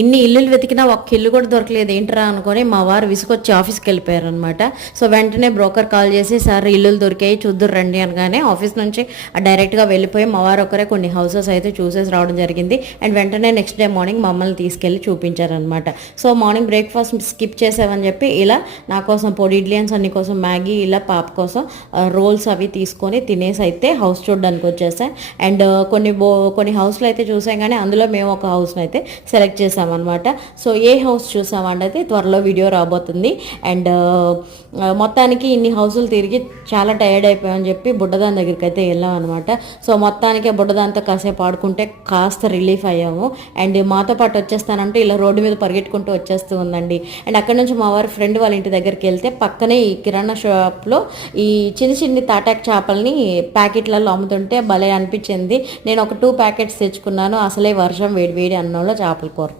ఇన్ని ఇల్లులు వెతికినా ఒక్క ఇల్లు కూడా దొరకలేదు ఏంట్రా అనుకొని మా వారు విసుకొచ్చి ఆఫీస్కి వెళ్ళిపోయారనమాట. సో వెంటనే బ్రోకర్ కాల్ చేసి సార్ ఇల్లులు దొరికాయి చూద్దురు రండి అనగానే ఆఫీస్ నుంచి డైరెక్ట్గా వెళ్ళిపోయి మా వారు ఒకరే కొన్ని హౌసెస్ అయితే చూసేసి రావడం జరిగింది. అండ్ వెంటనే నెక్స్ట్ డే మార్నింగ్ మమ్మల్ని తీసుకెళ్ళి చూపించారనమాట. సో మార్నింగ్ బ్రేక్ఫాస్ట్ స్కిప్ చేసామని చెప్పి ఇలా నా కోసం పొడి ఇడ్లీ అండ్ సన్ని కోసం మ్యాగీ, ఇలా పాప కోసం రోల్స్ అవి తీసుకొని తినేసి అయితే హౌస్ చూడడానికి వచ్చేసాం. అండ్ కొన్ని హౌస్లు అయితే చూసాం కానీ అందులో మేము ఒక హౌస్ని అయితే సెలెక్ట్ చేసాం అనమాట. సో ఏ హౌస్ చూసామంటే త్వరలో వీడియో రాబోతుంది. అండ్ మొత్తానికి ఇన్ని హౌసులు తిరిగి చాలా టైర్డ్ అయిపోయామని చెప్పి బుడ్డదాని దగ్గరికి అయితే వెళ్ళాం అనమాట. సో మొత్తానికి బుడ్డదాంతో కాసేపు ఆడుకుంటే కాస్త రిలీఫ్ అయ్యాము. అండ్ మాతో పాటు వచ్చేస్తానంటే ఇలా రోడ్డు మీద పరిగెట్టుకుంటూ వచ్చేస్తూ ఉందండి. అండ్ అక్కడ నుంచి మా వారి ఫ్రెండ్ వాళ్ళ ఇంటి దగ్గరికి వెళ్తే పక్కనే ఈ కిరాణా షాప్లో ఈ చిన్ని తాటాక్ చేపల్ని ప్యాకెట్లలో అమ్ముతుంటే భలే అనిపించింది. నేను ఒక 2 ప్యాకెట్స్ తెచ్చుకున్నాను. అసలే వర్షం వేడి వేడి అన్నంలో చేపల కూర.